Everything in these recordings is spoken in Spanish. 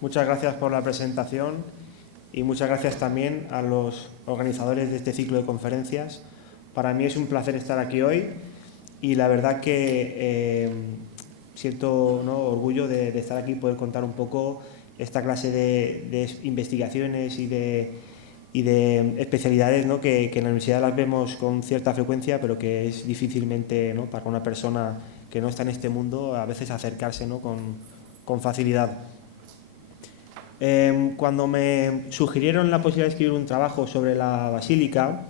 Muchas gracias por la presentación y muchas gracias también a los organizadores de este ciclo de conferencias. Para mí es un placer estar aquí hoy y la verdad que siento, ¿no?, orgullo de estar aquí y poder contar un poco esta clase de investigaciones y de especialidades, ¿no?, que en la universidad las vemos con cierta frecuencia, pero que es difícilmente, ¿no?, para una persona que no está en este mundo a veces acercarse, ¿no?, con facilidad. Cuando me sugirieron la posibilidad de escribir un trabajo sobre la basílica,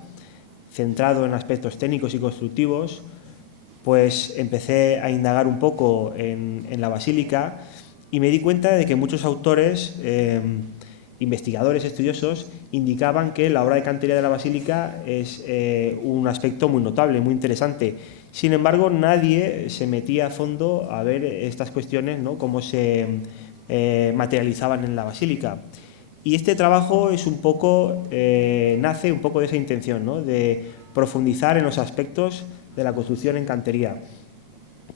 centrado en aspectos técnicos y constructivos, pues empecé a indagar un poco en la basílica y me di cuenta de que muchos autores, investigadores, estudiosos, indicaban que la obra de cantería de la basílica es un aspecto muy notable, muy interesante. Sin embargo, nadie se metía a fondo a ver estas cuestiones, ¿no?, cómo se materializaban en la basílica. Y este trabajo es un poco, nace un poco de esa intención, ¿no?, de profundizar en los aspectos de la construcción en cantería.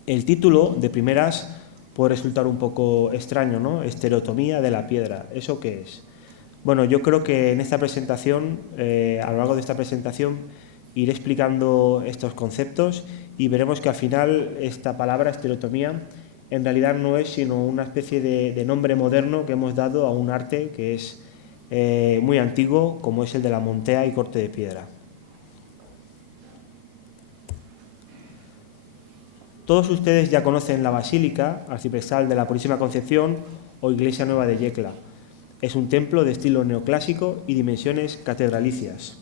El título, de primeras, puede resultar un poco extraño, ¿no? Estereotomía de la piedra. ¿Eso qué es? Bueno, yo creo que en esta presentación, a lo largo de esta presentación, iré explicando estos conceptos y veremos que al final esta palabra, estereotomía, en realidad no es sino una especie de nombre moderno que hemos dado a un arte que es muy antiguo, como es el de la montea y corte de piedra. Todos ustedes ya conocen la Basílica Arciprestral de la Purísima Concepción o Iglesia Nueva de Yecla. Es un templo de estilo neoclásico y dimensiones catedralicias.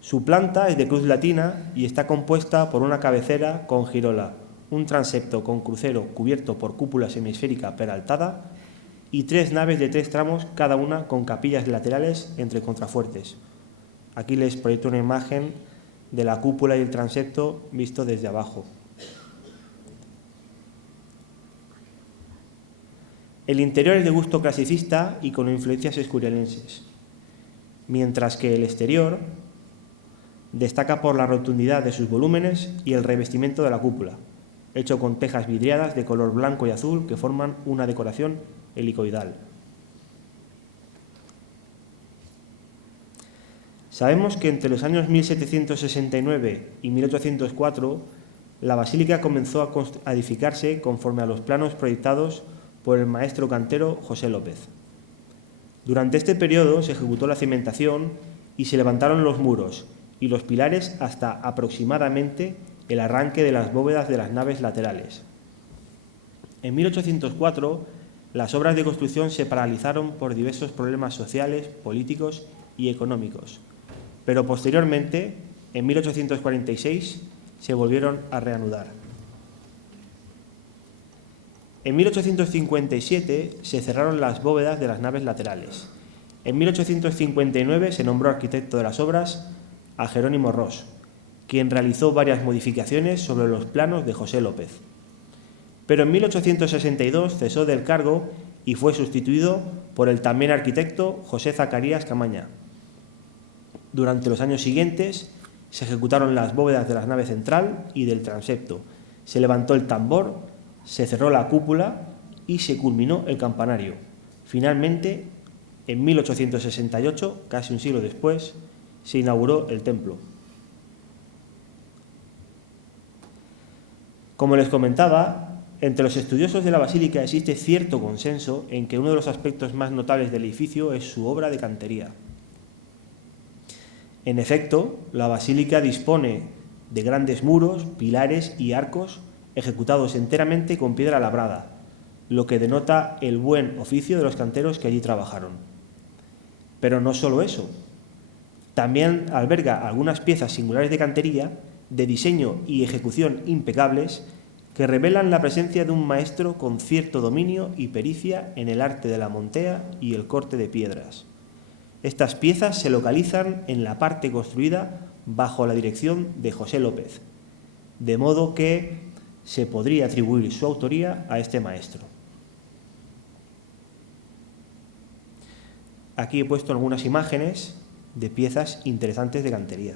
Su planta es de cruz latina y está compuesta por una cabecera con girola, un transepto con crucero cubierto por cúpula semisférica peraltada y 3 naves de 3 tramos, cada una con capillas laterales entre contrafuertes. Aquí les proyecto una imagen de la cúpula y el transepto visto desde abajo. El interior es de gusto clasicista y con influencias escurialenses, mientras que el exterior destaca por la rotundidad de sus volúmenes y el revestimiento de la cúpula, hecho con tejas vidriadas de color blanco y azul que forman una decoración helicoidal. Sabemos que entre los años 1769 y 1804 la basílica comenzó a edificarse conforme a los planos proyectados por el maestro cantero José López. Durante este periodo se ejecutó la cimentación y se levantaron los muros y los pilares hasta aproximadamente el arranque de las bóvedas de las naves laterales. En 1804 las obras de construcción se paralizaron por diversos problemas sociales, políticos y económicos, pero posteriormente, en 1846, se volvieron a reanudar. En 1857 se cerraron las bóvedas de las naves laterales. En 1859 se nombró arquitecto de las obras a Jerónimo Ros, quien realizó varias modificaciones sobre los planos de José López. Pero en 1862 cesó del cargo y fue sustituido por el también arquitecto José Zacarías Camaña. Durante los años siguientes se ejecutaron las bóvedas de la nave central y del transepto, se levantó el tambor, se cerró la cúpula y se culminó el campanario. Finalmente, en 1868, casi un siglo después, se inauguró el templo. Como les comentaba, entre los estudiosos de la basílica existe cierto consenso en que uno de los aspectos más notables del edificio es su obra de cantería. En efecto, la basílica dispone de grandes muros, pilares y arcos ejecutados enteramente con piedra labrada, lo que denota el buen oficio de los canteros que allí trabajaron. Pero no solo eso, también alberga algunas piezas singulares de cantería, de diseño y ejecución impecables, que revelan la presencia de un maestro con cierto dominio y pericia en el arte de la montea y el corte de piedras. Estas piezas se localizan en la parte construida bajo la dirección de José López, de modo que se podría atribuir su autoría a este maestro. Aquí he puesto algunas imágenes de piezas interesantes de cantería.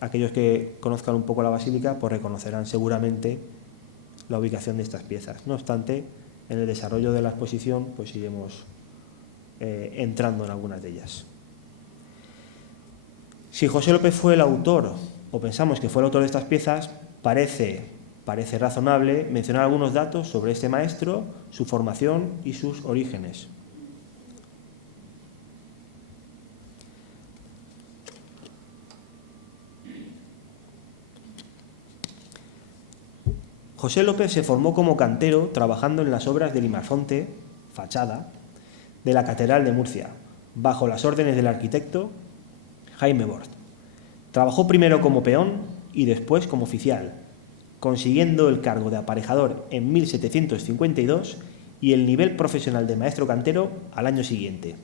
Aquellos que conozcan un poco la basílica pues reconocerán seguramente la ubicación de estas piezas. No obstante, en el desarrollo de la exposición pues iremos entrando en algunas de ellas. Si José López fue el autor, o pensamos que fue el autor de estas piezas, parece razonable mencionar algunos datos sobre este maestro, su formación y sus orígenes. José López se formó como cantero trabajando en las obras del Limafonte, fachada, de la Catedral de Murcia, bajo las órdenes del arquitecto Jaime Bort. Trabajó primero como peón y después como oficial, consiguiendo el cargo de aparejador en 1752 y el nivel profesional de maestro cantero al año siguiente.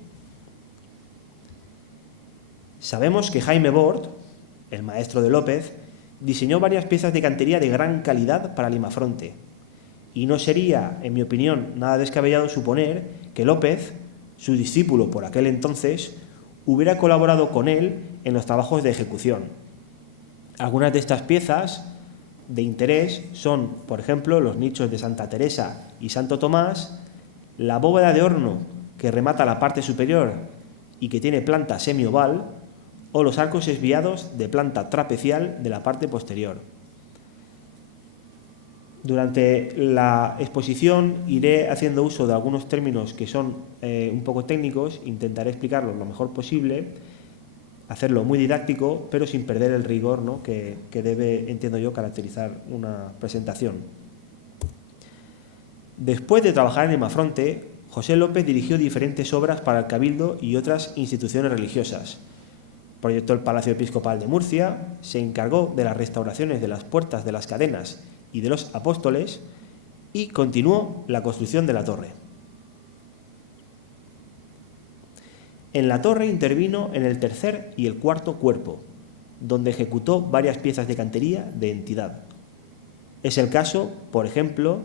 Sabemos que Jaime Bort, el maestro de López, diseñó varias piezas de cantería de gran calidad para Limafronte, y no sería, en mi opinión, nada descabellado suponer que López, su discípulo por aquel entonces, hubiera colaborado con él en los trabajos de ejecución. Algunas de estas piezas de interés son, por ejemplo, los nichos de Santa Teresa y Santo Tomás, la bóveda de horno que remata la parte superior y que tiene planta semioval, o los arcos esviados de planta trapecial de la parte posterior. Durante la exposición iré haciendo uso de algunos términos que son un poco técnicos, intentaré explicarlos lo mejor posible, hacerlo muy didáctico, pero sin perder el rigor, ¿no?, que debe, entiendo yo, caracterizar una presentación. Después de trabajar en Limafronte, José López dirigió diferentes obras para el Cabildo y otras instituciones religiosas. Proyectó el Palacio Episcopal de Murcia, se encargó de las restauraciones de las puertas de las cadenas y de los apóstoles y continuó la construcción de la torre. En la torre intervino en el tercer y el cuarto cuerpo, donde ejecutó varias piezas de cantería de entidad. Es el caso, por ejemplo,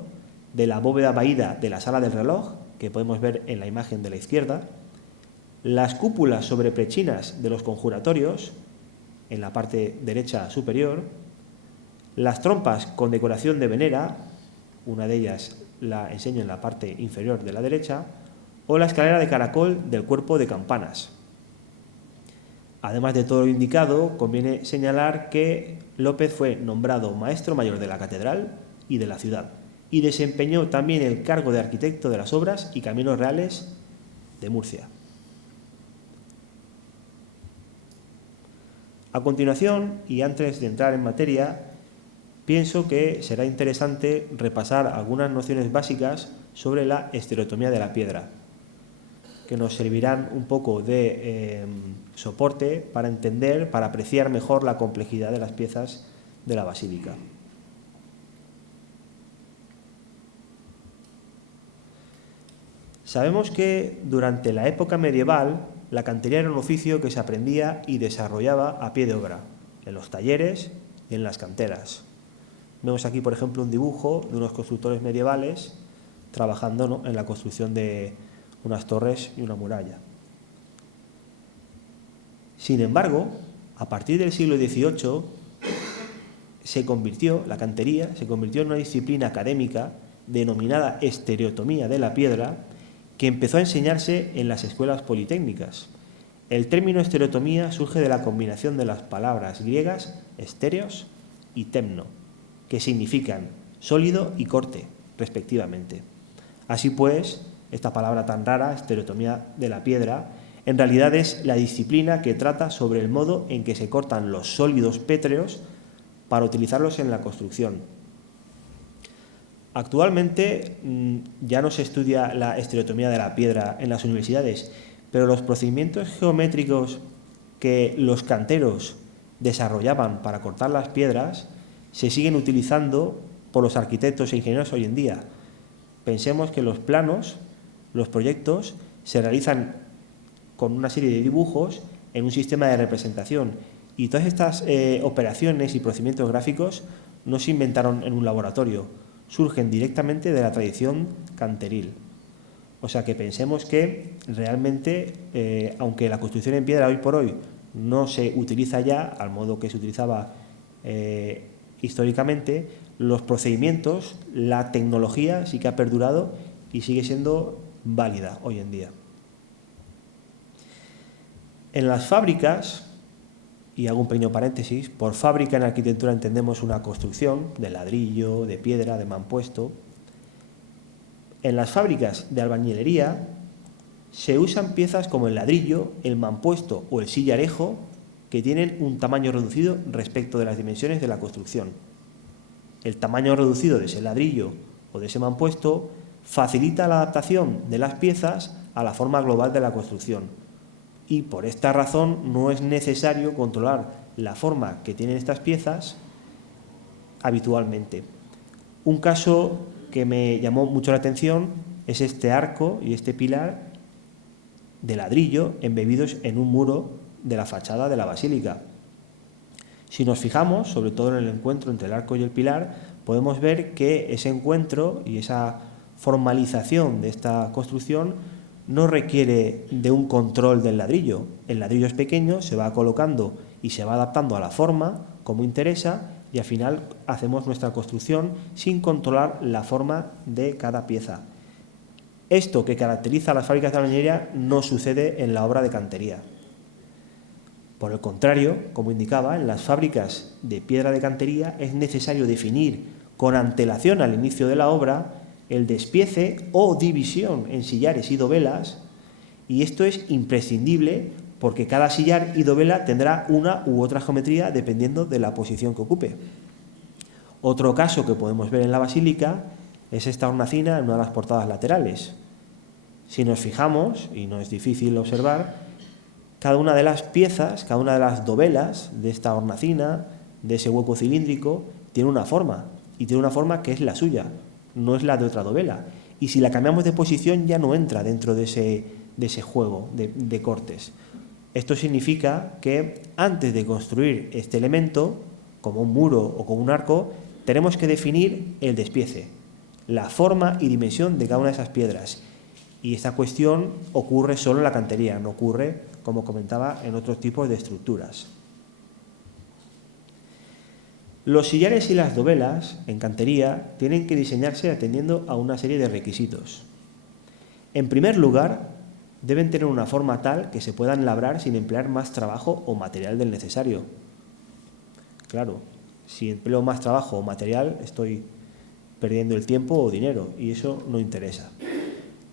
de la bóveda vaída de la Sala del Reloj, que podemos ver en la imagen de la izquierda, las cúpulas sobre prechinas de los conjuratorios, en la parte derecha superior, las trompas con decoración de venera, una de ellas la enseño en la parte inferior de la derecha, o la escalera de caracol del cuerpo de campanas. Además de todo lo indicado, conviene señalar que López fue nombrado maestro mayor de la catedral y de la ciudad, y desempeñó también el cargo de arquitecto de las obras y caminos reales de Murcia. A continuación, y antes de entrar en materia, pienso que será interesante repasar algunas nociones básicas sobre la estereotomía de la piedra, que nos servirán un poco de soporte para entender, para apreciar mejor la complejidad de las piezas de la basílica. Sabemos que durante la época medieval la cantería era un oficio que se aprendía y desarrollaba a pie de obra, en los talleres y en las canteras. Vemos aquí, por ejemplo, un dibujo de unos constructores medievales trabajando, ¿no?, en la construcción de unas torres y una muralla. Sin embargo, a partir del siglo XVIII la cantería se convirtió en una disciplina académica denominada estereotomía de la piedra, que empezó a enseñarse en las escuelas politécnicas. El término estereotomía surge de la combinación de las palabras griegas estéreos y temno, que significan sólido y corte, respectivamente. Así pues, esta palabra tan rara, estereotomía de la piedra, en realidad es la disciplina que trata sobre el modo en que se cortan los sólidos pétreos para utilizarlos en la construcción. Actualmente ya no se estudia la estereotomía de la piedra en las universidades, pero los procedimientos geométricos que los canteros desarrollaban para cortar las piedras se siguen utilizando por los arquitectos e ingenieros hoy en día. Pensemos que los planos, los proyectos, se realizan con una serie de dibujos en un sistema de representación, y todas estas operaciones y procedimientos gráficos no se inventaron en un laboratorio, surgen directamente de la tradición canteril. O sea que pensemos que realmente, aunque la construcción en piedra hoy por hoy no se utiliza ya al modo que se utilizaba históricamente, los procedimientos, la tecnología sí que ha perdurado y sigue siendo válida hoy en día. En las fábricas, y hago un pequeño paréntesis, por fábrica en arquitectura entendemos una construcción de ladrillo, de piedra, de mampuesto. En las fábricas de albañilería se usan piezas como el ladrillo, el mampuesto o el sillarejo que tienen un tamaño reducido respecto de las dimensiones de la construcción. El tamaño reducido de ese ladrillo o de ese mampuesto facilita la adaptación de las piezas a la forma global de la construcción y por esta razón no es necesario controlar la forma que tienen estas piezas habitualmente. Un caso que me llamó mucho la atención es este arco y este pilar de ladrillo embebidos en un muro de la fachada de la basílica. Si nos fijamos, sobre todo en el encuentro entre el arco y el pilar, podemos ver que ese encuentro y esa formalización de esta construcción no requiere de un control del ladrillo. El ladrillo es pequeño, se va colocando y se va adaptando a la forma como interesa y al final hacemos nuestra construcción sin controlar la forma de cada pieza. Esto que caracteriza a las fábricas de albañilería no sucede en la obra de cantería. Por el contrario, como indicaba, en las fábricas de piedra de cantería es necesario definir con antelación al inicio de la obra el despiece o división en sillares y dovelas, y esto es imprescindible porque cada sillar y dovela tendrá una u otra geometría dependiendo de la posición que ocupe. Otro caso que podemos ver en la basílica es esta hornacina en una de las portadas laterales. Si nos fijamos, y no es difícil observar, cada una de las piezas, cada una de las dovelas de esta hornacina, de ese hueco cilíndrico, tiene una forma, y tiene una forma que es la suya, no es la de otra dovela. Y si la cambiamos de posición ya no entra dentro de ese juego de cortes. Esto significa que antes de construir este elemento, como un muro o como un arco, tenemos que definir el despiece, la forma y dimensión de cada una de esas piedras. Y esta cuestión ocurre solo en la cantería, no ocurre, como comentaba, en otros tipos de estructuras. Los sillares y las dovelas en cantería tienen que diseñarse atendiendo a una serie de requisitos. En primer lugar, deben tener una forma tal que se puedan labrar sin emplear más trabajo o material del necesario. Claro, si empleo más trabajo o material, estoy perdiendo el tiempo o dinero y eso no interesa.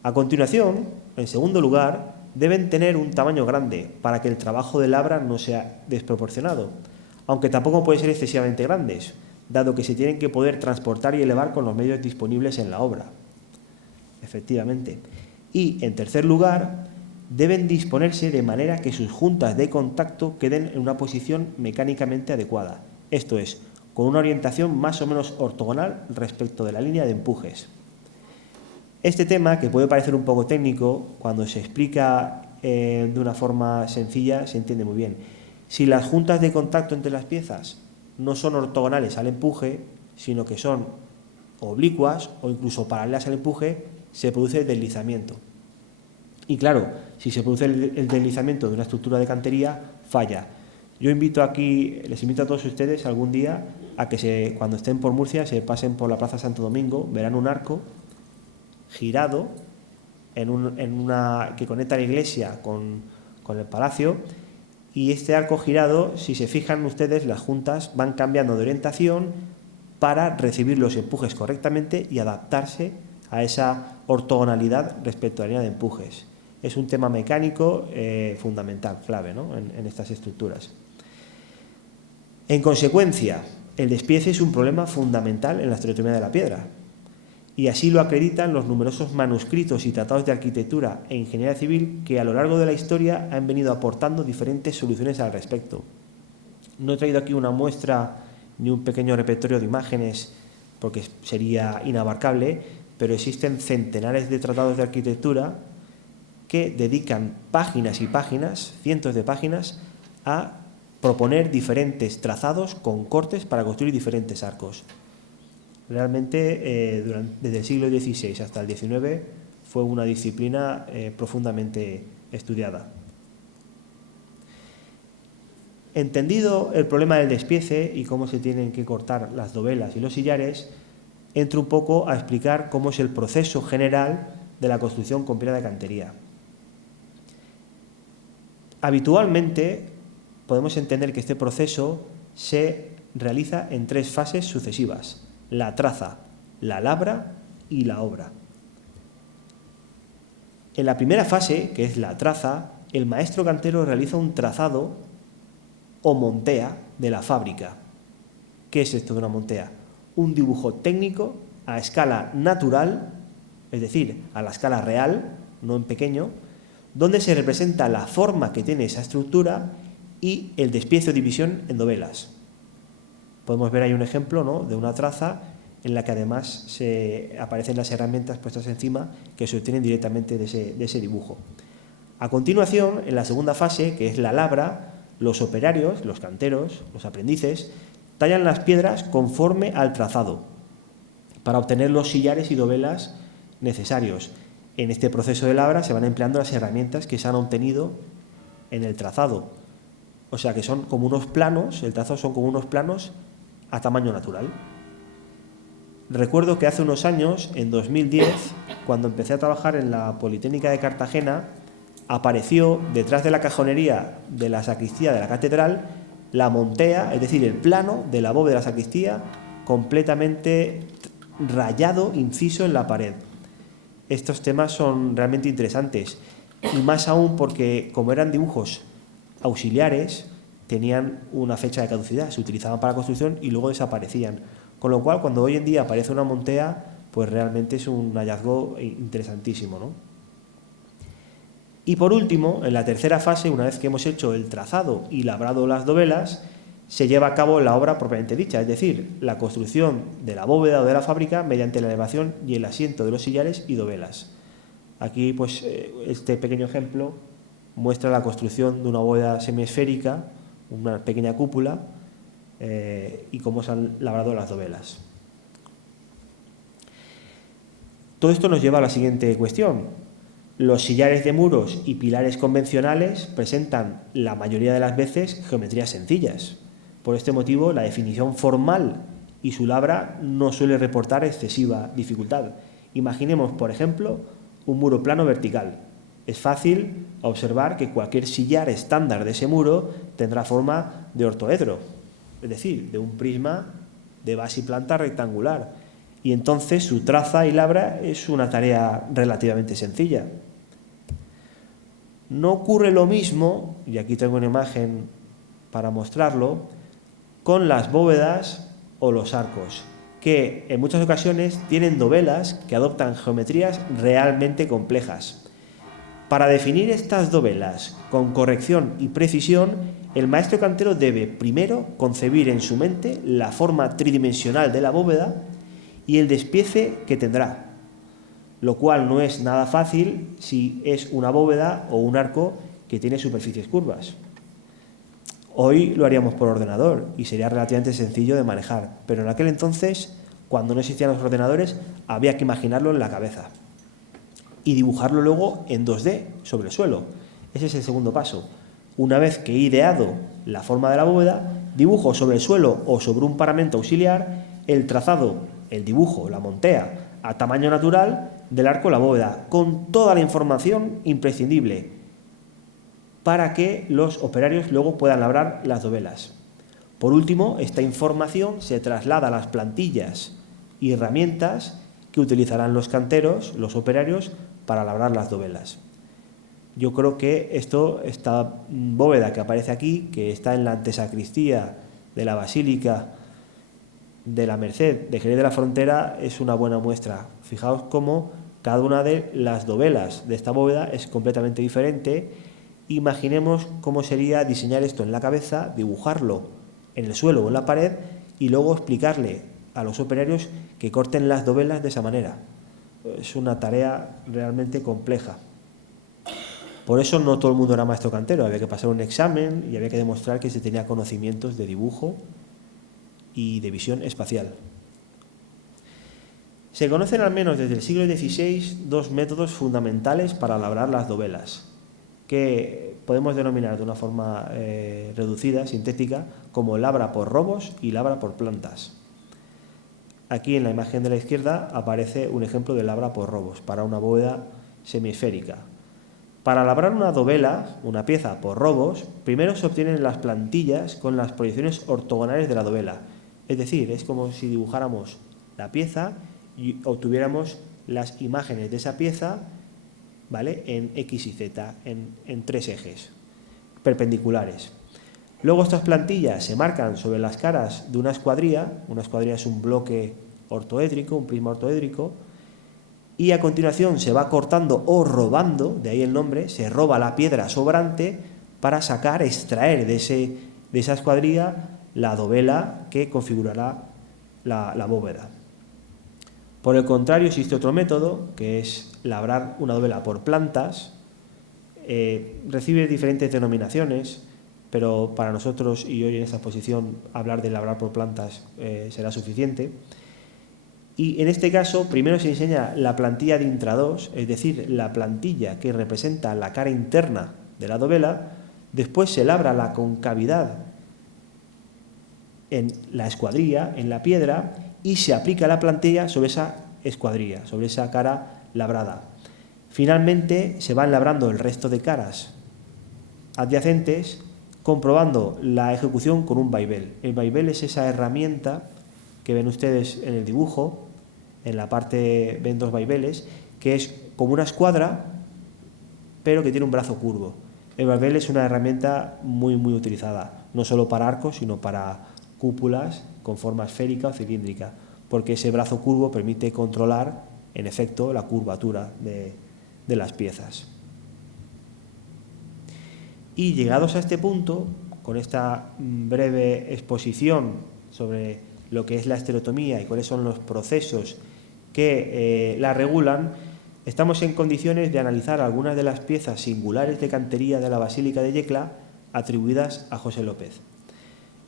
A continuación, en segundo lugar, deben tener un tamaño grande para que el trabajo de labra no sea desproporcionado, aunque tampoco pueden ser excesivamente grandes, dado que se tienen que poder transportar y elevar con los medios disponibles en la obra. Efectivamente. Y, en tercer lugar, deben disponerse de manera que sus juntas de contacto queden en una posición mecánicamente adecuada, esto es, con una orientación más o menos ortogonal respecto de la línea de empujes. Este tema, que puede parecer un poco técnico, cuando se explica de una forma sencilla, se entiende muy bien. Si las juntas de contacto entre las piezas no son ortogonales al empuje, sino que son oblicuas o incluso paralelas al empuje, se produce el deslizamiento. Y claro, si se produce el deslizamiento de una estructura de cantería, falla. Yo les invito a todos ustedes algún día a que cuando estén por Murcia se pasen por la Plaza Santo Domingo, verán un arco girado que conecta la iglesia con el palacio, y este arco girado, si se fijan ustedes, las juntas van cambiando de orientación para recibir los empujes correctamente y adaptarse a esa ortogonalidad respecto a la línea de empujes. Es un tema mecánico fundamental, clave, ¿no?, en estas estructuras. En consecuencia, el despiece es un problema fundamental en la estereotomía de la piedra, y así lo acreditan los numerosos manuscritos y tratados de arquitectura e ingeniería civil que a lo largo de la historia han venido aportando diferentes soluciones al respecto. No he traído aquí una muestra ni un pequeño repertorio de imágenes porque sería inabarcable, pero existen centenares de tratados de arquitectura que dedican páginas y páginas, cientos de páginas, a proponer diferentes trazados con cortes para construir diferentes arcos. Realmente, desde el siglo XVI hasta el XIX, fue una disciplina profundamente estudiada. Entendido el problema del despiece y cómo se tienen que cortar las dovelas y los sillares, entro un poco a explicar cómo es el proceso general de la construcción con piedra de cantería. Habitualmente podemos entender que este proceso se realiza en 3 fases sucesivas: la traza, la labra y la obra. En la primera fase, que es la traza, el maestro cantero realiza un trazado o montea de la fábrica. ¿Qué es esto de una montea? Un dibujo técnico a escala natural, es decir, a la escala real, no en pequeño, donde se representa la forma que tiene esa estructura y el despiece o división en dovelas. Podemos ver ahí un ejemplo, ¿no?, de una traza en la que además aparecen las herramientas puestas encima que se obtienen directamente de ese dibujo. A continuación, en la segunda fase, que es la labra, los operarios, los canteros, los aprendices, tallan las piedras conforme al trazado para obtener los sillares y dovelas necesarios. En este proceso de labra se van empleando las herramientas que se han obtenido en el trazado. O sea que son como unos planos, el trazado son como unos planos a tamaño natural. Recuerdo que hace unos años, en 2010, cuando empecé a trabajar en la Politécnica de Cartagena, apareció detrás de la cajonería de la sacristía de la catedral la montea, es decir, el plano de la bóveda de la sacristía completamente rayado, inciso en la pared. Estos temas son realmente interesantes, y más aún porque, como eran dibujos auxiliares, tenían una fecha de caducidad, se utilizaban para construcción y luego desaparecían. Con lo cual, cuando hoy en día aparece una montea, pues realmente es un hallazgo interesantísimo, ¿no? Y por último, en la tercera fase, una vez que hemos hecho el trazado y labrado las dovelas, se lleva a cabo la obra propiamente dicha, es decir, la construcción de la bóveda o de la fábrica mediante la elevación y el asiento de los sillares y dovelas. Aquí, pues, este pequeño ejemplo muestra la construcción de una bóveda semiesférica, una pequeña cúpula, y cómo se han labrado las dovelas. Todo esto nos lleva a la siguiente cuestión. Los sillares de muros y pilares convencionales presentan la mayoría de las veces geometrías sencillas. Por este motivo, la definición formal y su labra no suele reportar excesiva dificultad. Imaginemos, por ejemplo, un muro plano vertical. Es fácil observar que cualquier sillar estándar de ese muro tendrá forma de ortoedro, es decir, de un prisma de base y planta rectangular, y entonces su traza y labra es una tarea relativamente sencilla. No ocurre lo mismo, y aquí tengo una imagen para mostrarlo, con las bóvedas o los arcos, que en muchas ocasiones tienen dovelas que adoptan geometrías realmente complejas. Para definir estas dovelas con corrección y precisión, el maestro cantero debe primero concebir en su mente la forma tridimensional de la bóveda y el despiece que tendrá, lo cual no es nada fácil si es una bóveda o un arco que tiene superficies curvas. Hoy lo haríamos por ordenador y sería relativamente sencillo de manejar, pero en aquel entonces, cuando no existían los ordenadores, había que imaginarlo en la cabeza y dibujarlo luego en 2D sobre el suelo. Ese es el segundo paso. Una vez que he ideado la forma de la bóveda, dibujo sobre el suelo o sobre un paramento auxiliar el trazado, el dibujo, la montea a tamaño natural del arco o la bóveda, con toda la información imprescindible para que los operarios luego puedan labrar las dovelas. Por último, esta información se traslada a las plantillas y herramientas que utilizarán los canteros, los operarios, para labrar las dovelas. Yo creo que esta bóveda que aparece aquí, que está en la antesacristía de la Basílica de la Merced de Jerez de la Frontera, es una buena muestra. Fijaos cómo cada una de las dovelas de esta bóveda es completamente diferente. Imaginemos cómo sería diseñar esto en la cabeza, dibujarlo en el suelo o en la pared y luego explicarle a los operarios que corten las dovelas de esa manera. Es una tarea realmente compleja. Por eso no todo el mundo era maestro cantero, había que pasar un examen y había que demostrar que se tenía conocimientos de dibujo y de visión espacial. Se conocen al menos desde el siglo XVI 2 métodos fundamentales para labrar las dovelas, que podemos denominar de una forma reducida, sintética, como labra por robos y labra por plantas. Aquí en la imagen de la izquierda aparece un ejemplo de labra por robos para una bóveda semiesférica. Para labrar una dovela, una pieza por robos, primero se obtienen las plantillas con las proyecciones ortogonales de la dovela. Es decir, es como si dibujáramos la pieza y obtuviéramos las imágenes de esa pieza, ¿vale?, en X y Z, en 3 ejes perpendiculares. Luego estas plantillas se marcan sobre las caras de una escuadría es un bloque ortoédrico, un prisma ortoédrico, y a continuación se va cortando o robando, de ahí el nombre, se roba la piedra sobrante para extraer de esa escuadría la dovela que configurará la bóveda. Por el contrario, existe otro método, que es labrar una dovela por plantas. Recibe diferentes denominaciones, pero para nosotros, y hoy en esta exposición, hablar de labrar por plantas será suficiente. Y en este caso, primero se enseña la plantilla de intra-2, es decir, la plantilla que representa la cara interna de la dovela. Después se labra la concavidad en la escuadría, en la piedra, y se aplica la plantilla sobre esa escuadría, sobre esa cara labrada. Finalmente se van labrando el resto de caras adyacentes, comprobando la ejecución con un vaivén. El vaivén es esa herramienta que ven ustedes en el dibujo. En la parte ven 2 vaiveles, que es como una escuadra, pero que tiene un brazo curvo. El vaivén es una herramienta muy utilizada, no solo para arcos, sino para cúpulas con forma esférica o cilíndrica, porque ese brazo curvo permite controlar, en efecto, la curvatura de las piezas. Y llegados a este punto, con esta breve exposición sobre lo que es la estereotomía y cuáles son los procesos que la regulan, estamos en condiciones de analizar algunas de las piezas singulares de cantería de la Basílica de Yecla atribuidas a José López.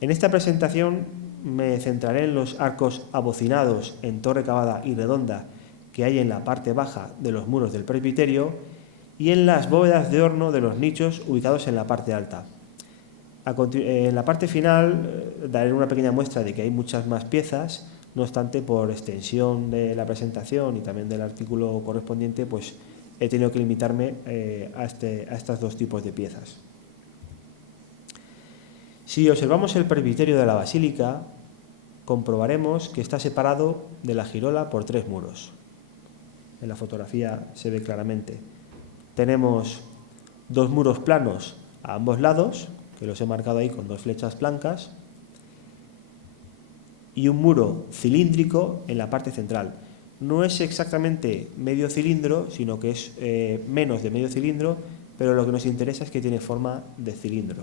En esta presentación me centraré en los arcos abocinados en torre cavada y redonda que hay en la parte baja de los muros del presbiterio y en las bóvedas de horno de los nichos ubicados en la parte alta. En la parte final daré una pequeña muestra de que hay muchas más piezas, no obstante, por extensión de la presentación y también del artículo correspondiente, pues he tenido que limitarme a estos 2 tipos de piezas. Si observamos el presbiterio de la basílica, comprobaremos que está separado de la girola por 3 muros. En la fotografía se ve claramente. Tenemos 2 muros planos a ambos lados, que los he marcado ahí con 2 flechas blancas, y un muro cilíndrico en la parte central. No es exactamente medio cilindro, sino que es menos de medio cilindro, pero lo que nos interesa es que tiene forma de cilindro.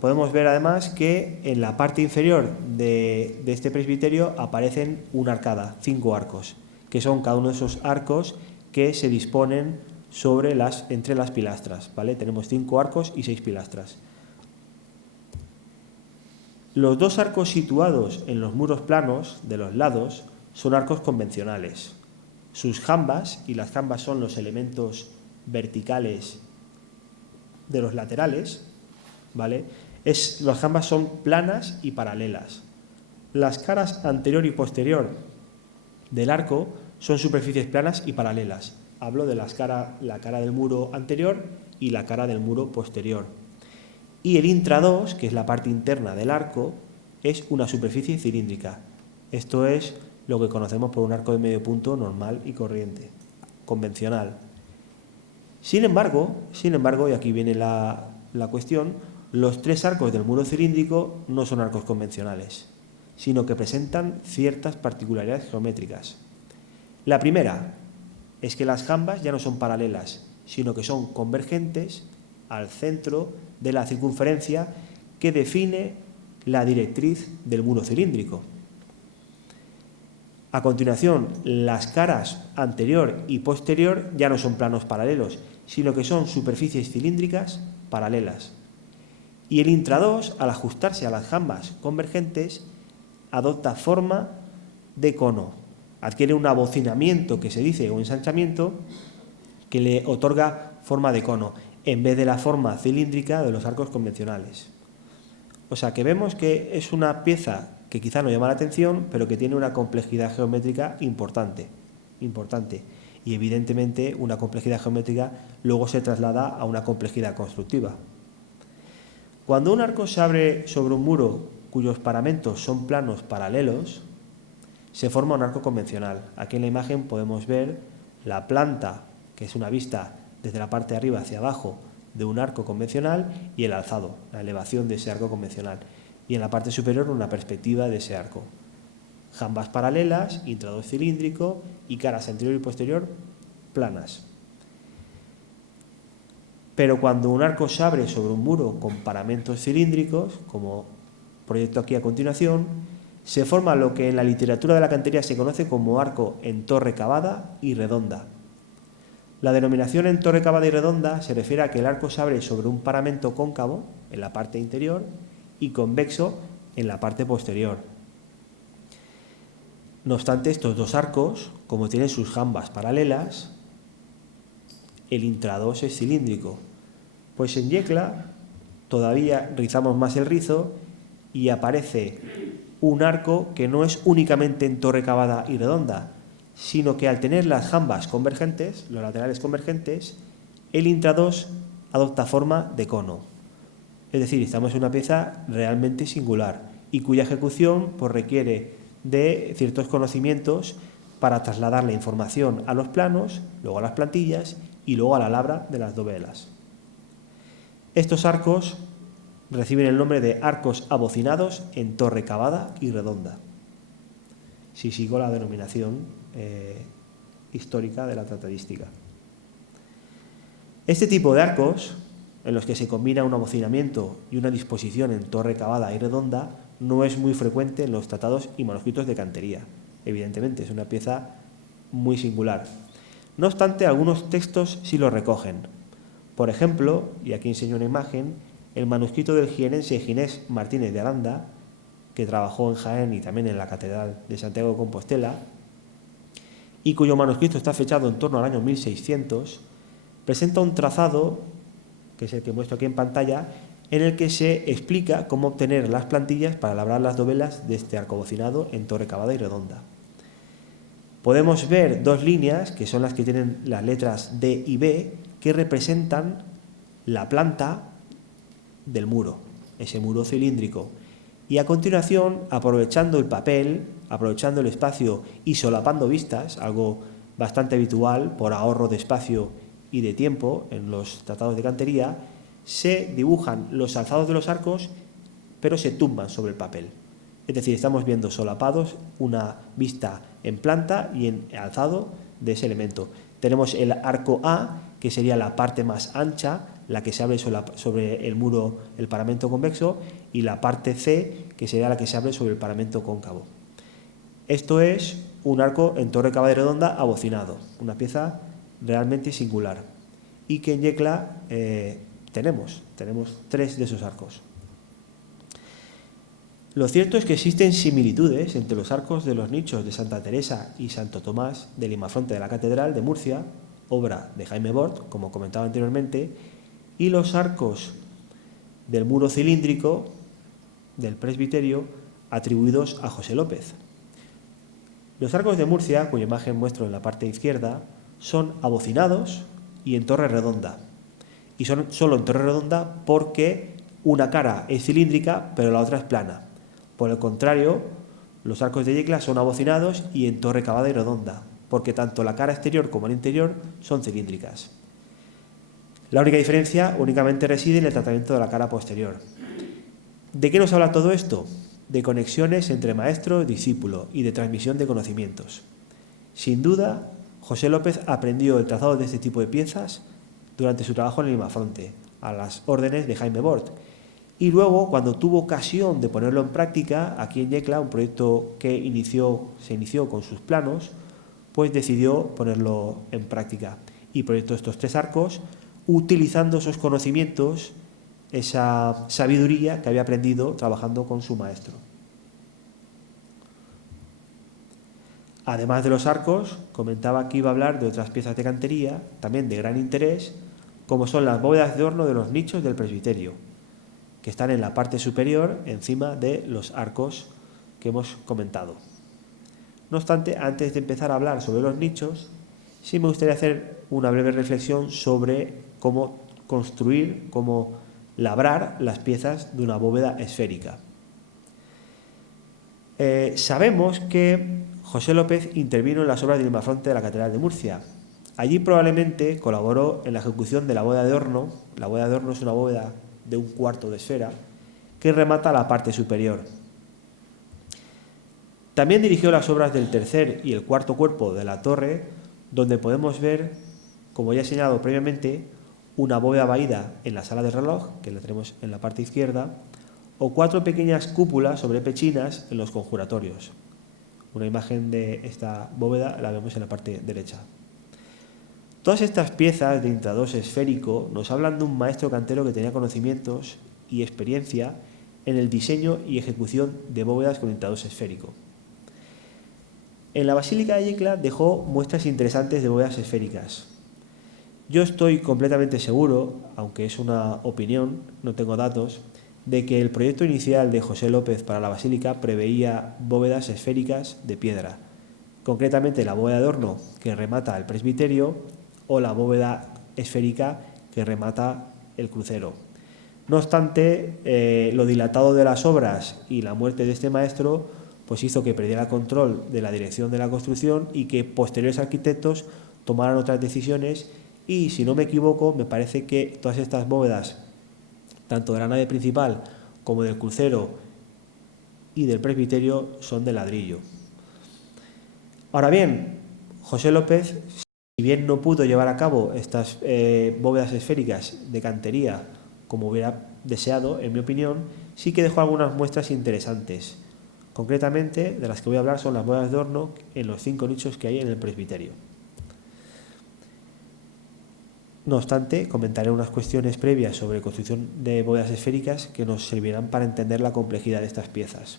Podemos ver además que en la parte inferior de este presbiterio aparecen una arcada, 5 arcos, que son cada uno de esos arcos que se disponen entre las pilastras, ¿vale? Tenemos 5 arcos y 6 pilastras. Los 2 arcos situados en los muros planos de los lados son arcos convencionales. Sus jambas, y las jambas son los elementos verticales de los laterales, ¿vale? Las jambas son planas y paralelas. Las caras anterior y posterior del arco son superficies planas y paralelas. Hablo de la cara del muro anterior y la cara del muro posterior. Y el intra-2, que es la parte interna del arco, es una superficie cilíndrica. Esto es lo que conocemos por un arco de medio punto normal y corriente, convencional. Sin embargo, y aquí viene la cuestión, los 3 arcos del muro cilíndrico no son arcos convencionales, sino que presentan ciertas particularidades geométricas. La primera es que las jambas ya no son paralelas, sino que son convergentes al centro de la circunferencia que define la directriz del muro cilíndrico. A continuación, las caras anterior y posterior ya no son planos paralelos, sino que son superficies cilíndricas paralelas. Y el intra-2, al ajustarse a las jambas convergentes, adopta forma de cono. Adquiere un abocinamiento, que se dice, o ensanchamiento, que le otorga forma de cono, en vez de la forma cilíndrica de los arcos convencionales. O sea que vemos que es una pieza que quizá no llama la atención, pero que tiene una complejidad geométrica importante. Y evidentemente una complejidad geométrica luego se traslada a una complejidad constructiva. Cuando un arco se abre sobre un muro cuyos paramentos son planos paralelos, se forma un arco convencional. Aquí en la imagen podemos ver la planta, que es una vista desde la parte de arriba hacia abajo de un arco convencional, y el alzado, la elevación de ese arco convencional. Y en la parte superior una perspectiva de ese arco. Jambas paralelas, intradós cilíndrico y caras anterior y posterior planas. Pero cuando un arco se abre sobre un muro con paramentos cilíndricos, como proyecto aquí a continuación, se forma lo que en la literatura de la cantería se conoce como arco en torre cavada y redonda. La denominación en torre cavada y redonda se refiere a que el arco se abre sobre un paramento cóncavo en la parte interior y convexo en la parte posterior. No obstante, estos dos arcos, como tienen sus jambas paralelas, el intradós es cilíndrico. Pues en Yecla todavía rizamos más el rizo y aparece un arco que no es únicamente en torre cavada y redonda, sino que al tener las jambas convergentes, los laterales convergentes, el intradós adopta forma de cono. Es decir, estamos en una pieza realmente singular y cuya ejecución pues, requiere de ciertos conocimientos para trasladar la información a los planos, luego a las plantillas y luego a la labra de las dovelas. Estos arcos reciben el nombre de arcos abocinados en torre cavada y redonda, si sigo la denominación histórica de la tratadística. Este tipo de arcos, en los que se combina un abocinamiento y una disposición en torre cavada y redonda, no es muy frecuente en los tratados y manuscritos de cantería. Evidentemente, es una pieza muy singular. No obstante, algunos textos sí lo recogen. Por ejemplo, y aquí enseño una imagen, el manuscrito del jienense Ginés Martínez de Aranda, que trabajó en Jaén y también en la Catedral de Santiago de Compostela, y cuyo manuscrito está fechado en torno al año 1600, presenta un trazado, que es el que muestro aquí en pantalla, en el que se explica cómo obtener las plantillas para labrar las dovelas de este arco abocinado en torre cavada y redonda. Podemos ver dos líneas, que son las que tienen las letras D y B, que representan la planta del muro, ese muro cilíndrico. Y a continuación, aprovechando el papel, aprovechando el espacio y solapando vistas, algo bastante habitual por ahorro de espacio y de tiempo en los tratados de cantería, se dibujan los alzados de los arcos, pero se tumban sobre el papel. Es decir, estamos viendo solapados una vista en planta y en alzado de ese elemento. Tenemos el arco A, que sería la parte más ancha, la que se abre sobre el muro, el paramento convexo, y la parte C, que sería la que se abre sobre el paramento cóncavo. Esto es un arco en torre cavada y redonda abocinado, una pieza realmente singular, y que en Yecla tenemos 3 de esos arcos. Lo cierto es que existen similitudes entre los arcos de los nichos de Santa Teresa y Santo Tomás del Imafronte de la Catedral de Murcia, obra de Jaime Bort, como comentaba anteriormente, y los arcos del muro cilíndrico del presbiterio atribuidos a José López. Los arcos de Murcia, cuya imagen muestro en la parte izquierda, son abocinados y en torre redonda. Y son solo en torre redonda porque una cara es cilíndrica, pero la otra es plana. Por el contrario, los arcos de Yecla son abocinados y en torre cavada y redonda, porque tanto la cara exterior como el interior son cilíndricas. La única diferencia únicamente reside en el tratamiento de la cara posterior. ¿De qué nos habla todo esto? De conexiones entre maestro y discípulo y de transmisión de conocimientos. Sin duda, José López aprendió el trazado de este tipo de piezas durante su trabajo en el Imafronte, a las órdenes de Jaime Bort. Y luego, cuando tuvo ocasión de ponerlo en práctica, aquí en Yecla, un proyecto que se inició con sus planos, pues decidió ponerlo en práctica. Y proyectó estos 3 arcos, utilizando esos conocimientos, esa sabiduría que había aprendido trabajando con su maestro. Además de los arcos, comentaba que iba a hablar de otras piezas de cantería, también de gran interés, como son las bóvedas de horno de los nichos del presbiterio, que están en la parte superior, encima de los arcos que hemos comentado. No obstante, antes de empezar a hablar sobre los nichos, sí me gustaría hacer una breve reflexión sobre cómo construir, cómo labrar las piezas de una bóveda esférica. Sabemos que José López intervino en las obras del Ilmafronte de la Catedral de Murcia. Allí probablemente colaboró en la ejecución de la bóveda de horno. La bóveda de horno es una bóveda de un cuarto de esfera que remata la parte superior. También dirigió las obras del tercer y el cuarto cuerpo de la torre, donde podemos ver, como ya he señalado previamente, una bóveda vaída en la sala de reloj, que la tenemos en la parte izquierda, o 4 pequeñas cúpulas sobre pechinas en los conjuratorios. Una imagen de esta bóveda la vemos en la parte derecha. Todas estas piezas de intrados esférico nos hablan de un maestro cantero que tenía conocimientos y experiencia en el diseño y ejecución de bóvedas con intrados esférico. En la Basílica de Yecla dejó muestras interesantes de bóvedas esféricas. Yo estoy completamente seguro, aunque es una opinión, no tengo datos, de que el proyecto inicial de José López para la Basílica preveía bóvedas esféricas de piedra, concretamente la bóveda de horno que remata el presbiterio o la bóveda esférica que remata el crucero. No obstante, lo dilatado de las obras y la muerte de este maestro pues hizo que perdiera control de la dirección de la construcción y que posteriores arquitectos tomaran otras decisiones y, si no me equivoco, me parece que todas estas bóvedas, tanto de la nave principal como del crucero y del presbiterio, son de ladrillo. Ahora bien, José López, si bien no pudo llevar a cabo estas bóvedas esféricas de cantería como hubiera deseado, en mi opinión, sí que dejó algunas muestras interesantes. Concretamente, de las que voy a hablar son las bóvedas de horno en los 5 nichos que hay en el presbiterio. No obstante, comentaré unas cuestiones previas sobre construcción de bóvedas esféricas que nos servirán para entender la complejidad de estas piezas.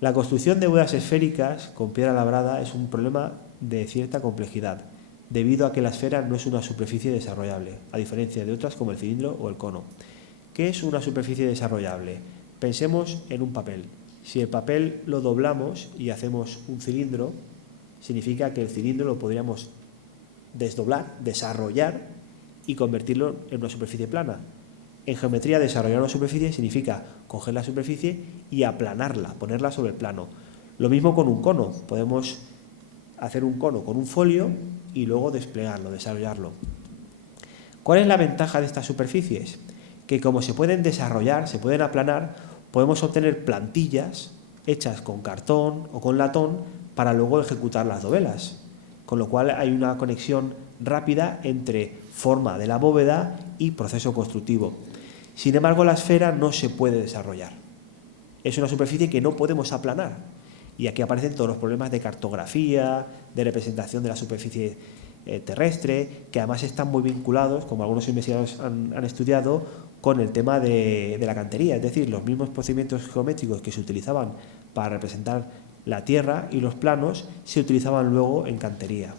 La construcción de bóvedas esféricas con piedra labrada es un problema de cierta complejidad, debido a que la esfera no es una superficie desarrollable, a diferencia de otras como el cilindro o el cono. ¿Qué es una superficie desarrollable? Pensemos en un papel. Si el papel lo doblamos y hacemos un cilindro, significa que el cilindro lo podríamos desdoblar, desarrollar y convertirlo en una superficie plana. En geometría, desarrollar una superficie significa coger la superficie y aplanarla, ponerla sobre el plano. Lo mismo con un cono. Podemos hacer un cono con un folio y luego desplegarlo, desarrollarlo. ¿Cuál es la ventaja de estas superficies? Que como se pueden desarrollar, se pueden aplanar, podemos obtener plantillas hechas con cartón o con latón para luego ejecutar las dovelas. Con lo cual hay una conexión rápida entre forma de la bóveda y proceso constructivo. Sin embargo, la esfera no se puede desarrollar. Es una superficie que no podemos aplanar. Y aquí aparecen todos los problemas de cartografía, de representación de la superficie terrestre, que además están muy vinculados, como algunos investigadores han estudiado, con el tema de la cantería. Es decir, los mismos procedimientos geométricos que se utilizaban para representar la tierra y los planos se utilizaban luego en cantería.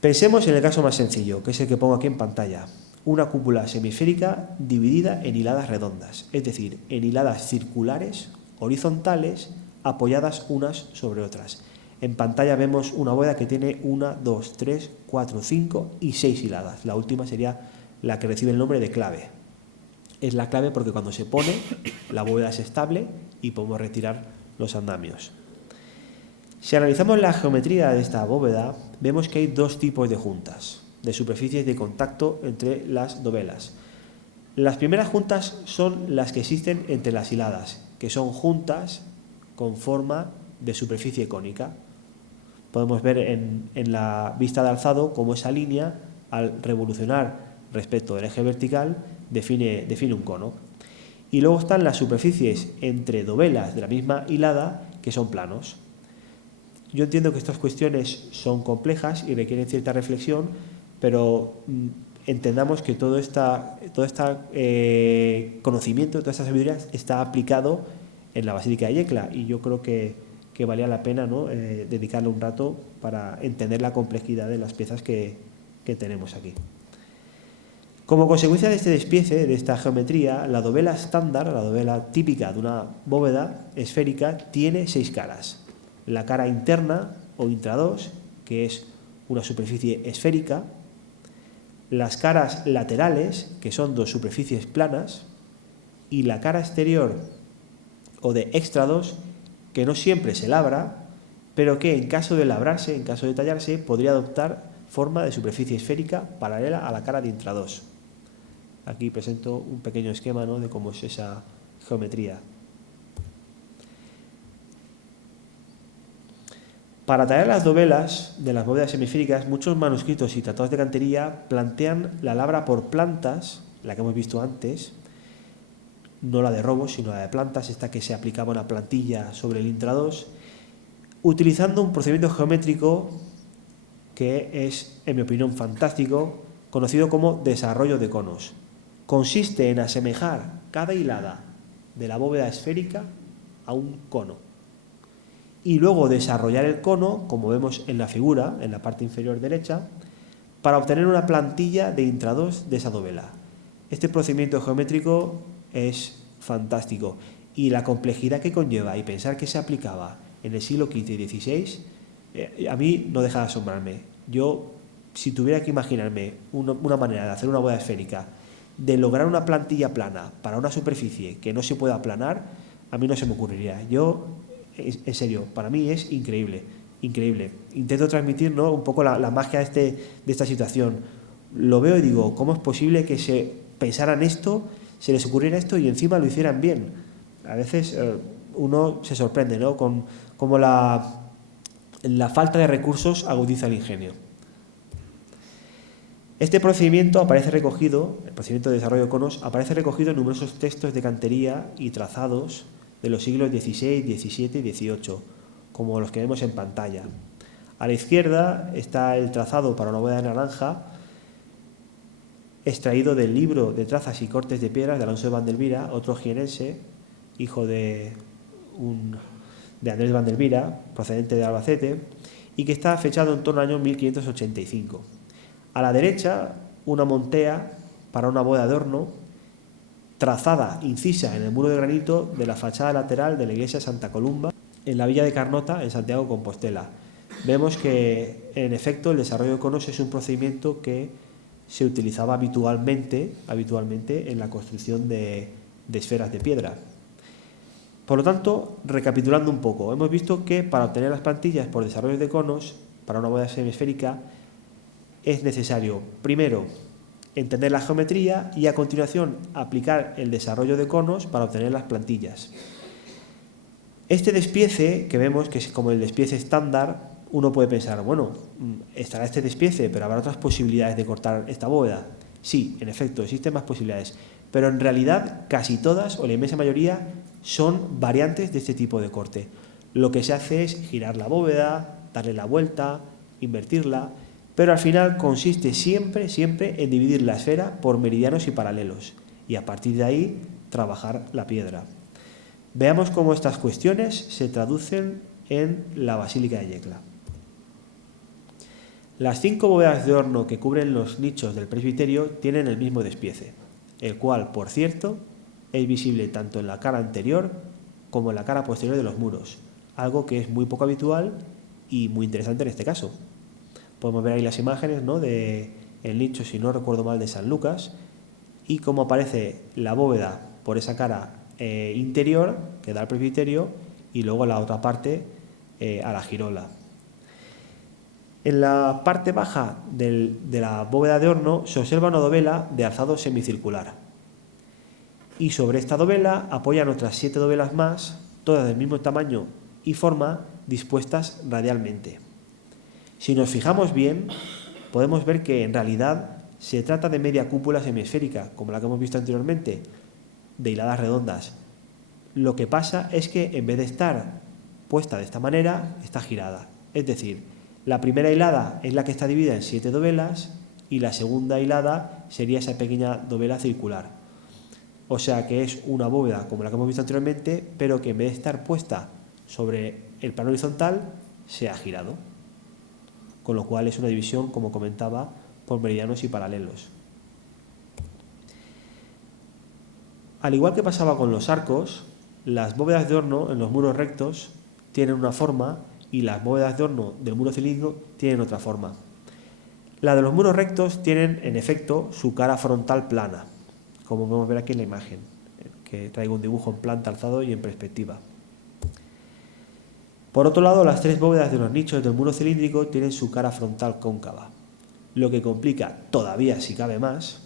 Pensemos en el caso más sencillo, que es el que pongo aquí en pantalla. Una cúpula semisférica dividida en hiladas redondas, es decir, en hiladas circulares, horizontales, apoyadas unas sobre otras. En pantalla vemos una bóveda que tiene 1, 2, 3, 4, 5 y 6 hiladas. La última sería la que recibe el nombre de clave. Es la clave porque cuando se pone, la bóveda es estable y podemos retirar los andamios. Si analizamos la geometría de esta bóveda, vemos que hay dos tipos de juntas, de superficies de contacto entre las dovelas. Las primeras juntas son las que existen entre las hiladas, que son juntas con forma de superficie cónica. Podemos ver en la vista de alzado cómo esa línea, al revolucionar respecto del eje vertical, define un cono. Y luego están las superficies entre dovelas de la misma hilada, que son planos. Yo entiendo que estas cuestiones son complejas y requieren cierta reflexión, pero entendamos que todo este conocimiento, toda esta sabiduría está aplicado en la Basílica de Yecla, y yo creo que valía la pena, ¿no?, dedicarle un rato para entender la complejidad de las piezas que tenemos aquí. Como consecuencia de este despiece, de esta geometría, la dovela estándar, la dovela típica de una bóveda esférica, tiene 6 caras. La cara interna o intrados, que es una superficie esférica, las caras laterales, que son 2 superficies planas, y la cara exterior o de extrados, que no siempre se labra, pero que en caso de labrarse, en caso de tallarse, podría adoptar forma de superficie esférica paralela a la cara de intrados. Aquí presento un pequeño esquema, ¿no?, de cómo es esa geometría. Para tallar las dovelas de las bóvedas hemisféricas, muchos manuscritos y tratados de cantería plantean la labra por plantas, la que hemos visto antes, no la de robos, sino la de plantas, esta que se aplicaba una plantilla sobre el intrados, utilizando un procedimiento geométrico que es, en mi opinión, fantástico, conocido como desarrollo de conos. Consiste en asemejar cada hilada de la bóveda esférica a un cono y luego desarrollar el cono, como vemos en la figura, en la parte inferior derecha, para obtener una plantilla de intrados de esa dovela. Este procedimiento geométrico es fantástico y la complejidad que conlleva y pensar que se aplicaba en el siglo XV y XVI, a mí no deja de asombrarme. Yo, si tuviera que imaginarme una manera de hacer una bóveda esférica, de lograr una plantilla plana para una superficie que no se pueda aplanar, a mí no se me ocurriría. Yo, en serio, para mí es increíble, increíble. Intento transmitir, ¿no?, un poco la magia de esta situación. Lo veo y digo, ¿cómo es posible que se pensaran esto, se les ocurriera esto y encima lo hicieran bien? A veces uno se sorprende, ¿no?, con cómo la falta de recursos agudiza el ingenio. Este procedimiento aparece recogido, el procedimiento de desarrollo de conos, aparece recogido en numerosos textos de cantería y trazados de los siglos XVI, XVII y XVIII, como los que vemos en pantalla. A la izquierda está el trazado para una bóveda de naranja, extraído del libro de trazas y cortes de piedras de Alonso de Vandelvira, otro jienense, hijo de Andrés Vandelvira, procedente de Albacete, y que está fechado en torno al año 1585. A la derecha, una montea para una bóveda de horno, trazada, incisa en el muro de granito de la fachada lateral de la iglesia de Santa Columba, en la villa de Carnota, en Santiago de Compostela. Vemos que, en efecto, el desarrollo de conos es un procedimiento que se utilizaba habitualmente en la construcción de esferas de piedra. Por lo tanto, recapitulando un poco, hemos visto que para obtener las plantillas por desarrollo de conos para una bóveda semisférica es necesario, primero, entender la geometría y a continuación aplicar el desarrollo de conos para obtener las plantillas. Este despiece, que vemos que es como el despiece estándar, uno puede pensar, bueno, estará este despiece, pero habrá otras posibilidades de cortar esta bóveda. Sí, en efecto, existen más posibilidades, pero en realidad casi todas o la inmensa mayoría son variantes de este tipo de corte. Lo que se hace es girar la bóveda, darle la vuelta, invertirla, pero al final consiste siempre en dividir la esfera por meridianos y paralelos y a partir de ahí trabajar la piedra. Veamos cómo estas cuestiones se traducen en la Basílica de Yecla. Las 5 bóvedas de horno que cubren los nichos del presbiterio tienen el mismo despiece, el cual, por cierto, es visible tanto en la cara anterior como en la cara posterior de los muros, algo que es muy poco habitual y muy interesante en este caso. Podemos ver ahí las imágenes, ¿no?, de el nicho, si no recuerdo mal, de San Lucas, y cómo aparece la bóveda por esa cara interior que da al presbiterio y luego la otra parte a la girola. En la parte baja de la bóveda de horno se observa una dovela de alzado semicircular y sobre esta dovela apoyan otras 7 dovelas más, todas del mismo tamaño y forma, dispuestas radialmente. Si nos fijamos bien, podemos ver que en realidad se trata de media cúpula semiesférica, como la que hemos visto anteriormente, de hiladas redondas. Lo que pasa es que en vez de estar puesta de esta manera, está girada. Es decir, la primera hilada es la que está dividida en 7 dovelas y la segunda hilada sería esa pequeña dovela circular. O sea que es una bóveda como la que hemos visto anteriormente, pero que en vez de estar puesta sobre el plano horizontal, se ha girado. Con lo cual es una división, como comentaba, por meridianos y paralelos. Al igual que pasaba con los arcos, las bóvedas de horno en los muros rectos tienen una forma y las bóvedas de horno del muro cilíndrico tienen otra forma. Las de los muros rectos tienen, en efecto, su cara frontal plana, como podemos ver aquí en la imagen, que traigo un dibujo en planta, alzado y en perspectiva. Por otro lado, las tres bóvedas de los nichos del muro cilíndrico tienen su cara frontal cóncava, lo que complica todavía, si cabe más,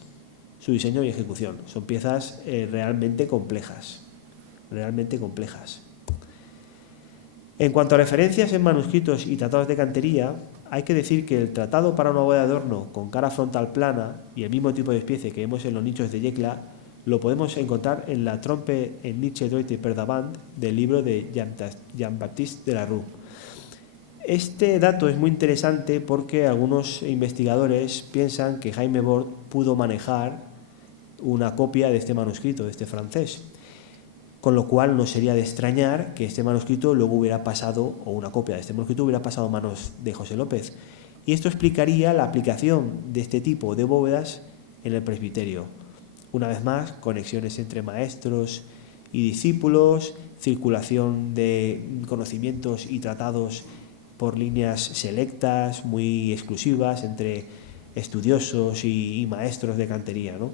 su diseño y ejecución. Son piezas realmente complejas. En cuanto a referencias en manuscritos y tratados de cantería, hay que decir que el tratado para una bóveda de horno con cara frontal plana y el mismo tipo de especie que vemos en los nichos de Yecla lo podemos encontrar en la Trompe en Niche Droite per davant del libro de Jean-Baptiste de la Rue. Este dato es muy interesante porque algunos investigadores piensan que Jaime Bord pudo manejar una copia de este manuscrito, de este francés, con lo cual no sería de extrañar que este manuscrito luego hubiera pasado, o una copia de este manuscrito hubiera pasado a manos de José López. Y esto explicaría la aplicación de este tipo de bóvedas en el presbiterio. Una vez más, conexiones entre maestros y discípulos, circulación de conocimientos y tratados por líneas selectas, muy exclusivas, entre estudiosos y maestros de cantería, ¿no?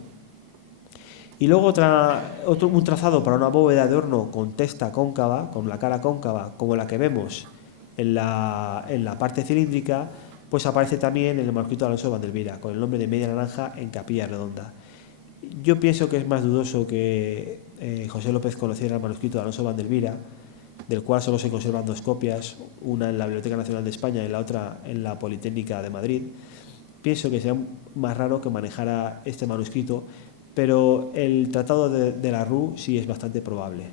Y luego un trazado para una bóveda de horno con testa cóncava, con la cara cóncava, como la que vemos en la parte cilíndrica, pues aparece también en el manuscrito de Alonso Vandelvira, con el nombre de Media Naranja en capilla redonda. Yo pienso que es más dudoso que José López conociera el manuscrito de Alonso Vandelvira, del cual solo se conservan dos copias, una en la Biblioteca Nacional de España y la otra en la Politécnica de Madrid. Pienso que sería más raro que manejara este manuscrito, pero el tratado de la Rue sí es bastante probable,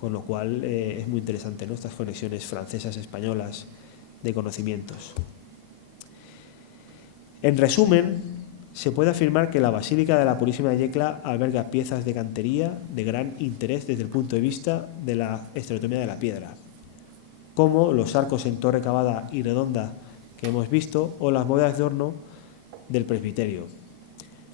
con lo cual es muy interesante, ¿no?, estas conexiones francesas, españolas de conocimientos. En resumen, se puede afirmar que la Basílica de la Purísima Yecla alberga piezas de cantería de gran interés desde el punto de vista de la estereotomía de la piedra, como los arcos en torre cavada y redonda que hemos visto o las bóvedas de horno del presbiterio.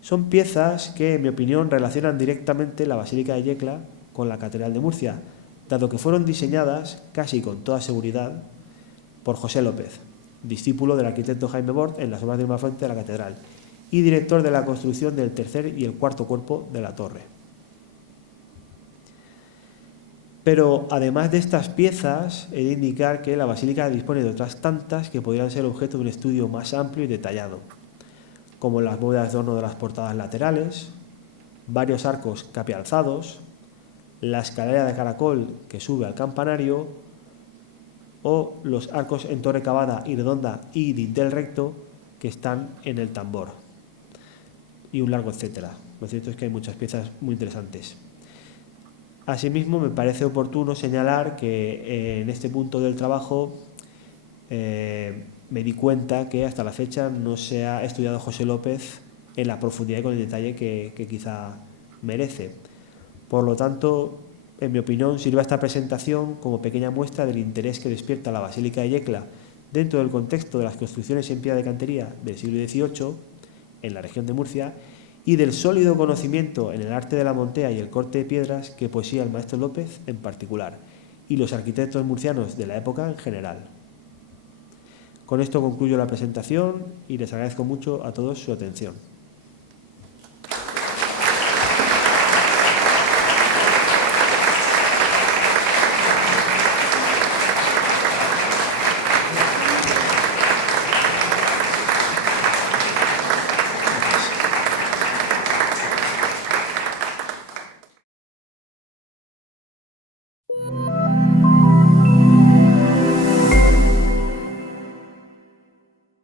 Son piezas que, en mi opinión, relacionan directamente la Basílica de Yecla con la Catedral de Murcia, dado que fueron diseñadas, casi con toda seguridad, por José López, discípulo del arquitecto Jaime Bord en las obras del frente de la catedral y director de la construcción del tercer y el cuarto cuerpo de la torre. Pero además de estas piezas, he de indicar que la Basílica dispone de otras tantas que podrían ser objeto de un estudio más amplio y detallado, como las bóvedas de horno de las portadas laterales, varios arcos capialzados, la escalera de caracol que sube al campanario o los arcos en torre cavada y redonda y dintel recto que están en el tambor, y un largo etcétera. Lo cierto es que hay muchas piezas muy interesantes. Asimismo, me parece oportuno señalar que en este punto del trabajo me di cuenta que hasta la fecha no se ha estudiado José López en la profundidad y con el detalle que quizá merece. Por lo tanto, en mi opinión, sirve esta presentación como pequeña muestra del interés que despierta la Basílica de Yecla dentro del contexto de las construcciones en piedra de cantería del siglo XVIII en la región de Murcia y del sólido conocimiento en el arte de la montea y el corte de piedras que poseía el maestro López en particular y los arquitectos murcianos de la época en general. Con esto concluyo la presentación y les agradezco mucho a todos su atención.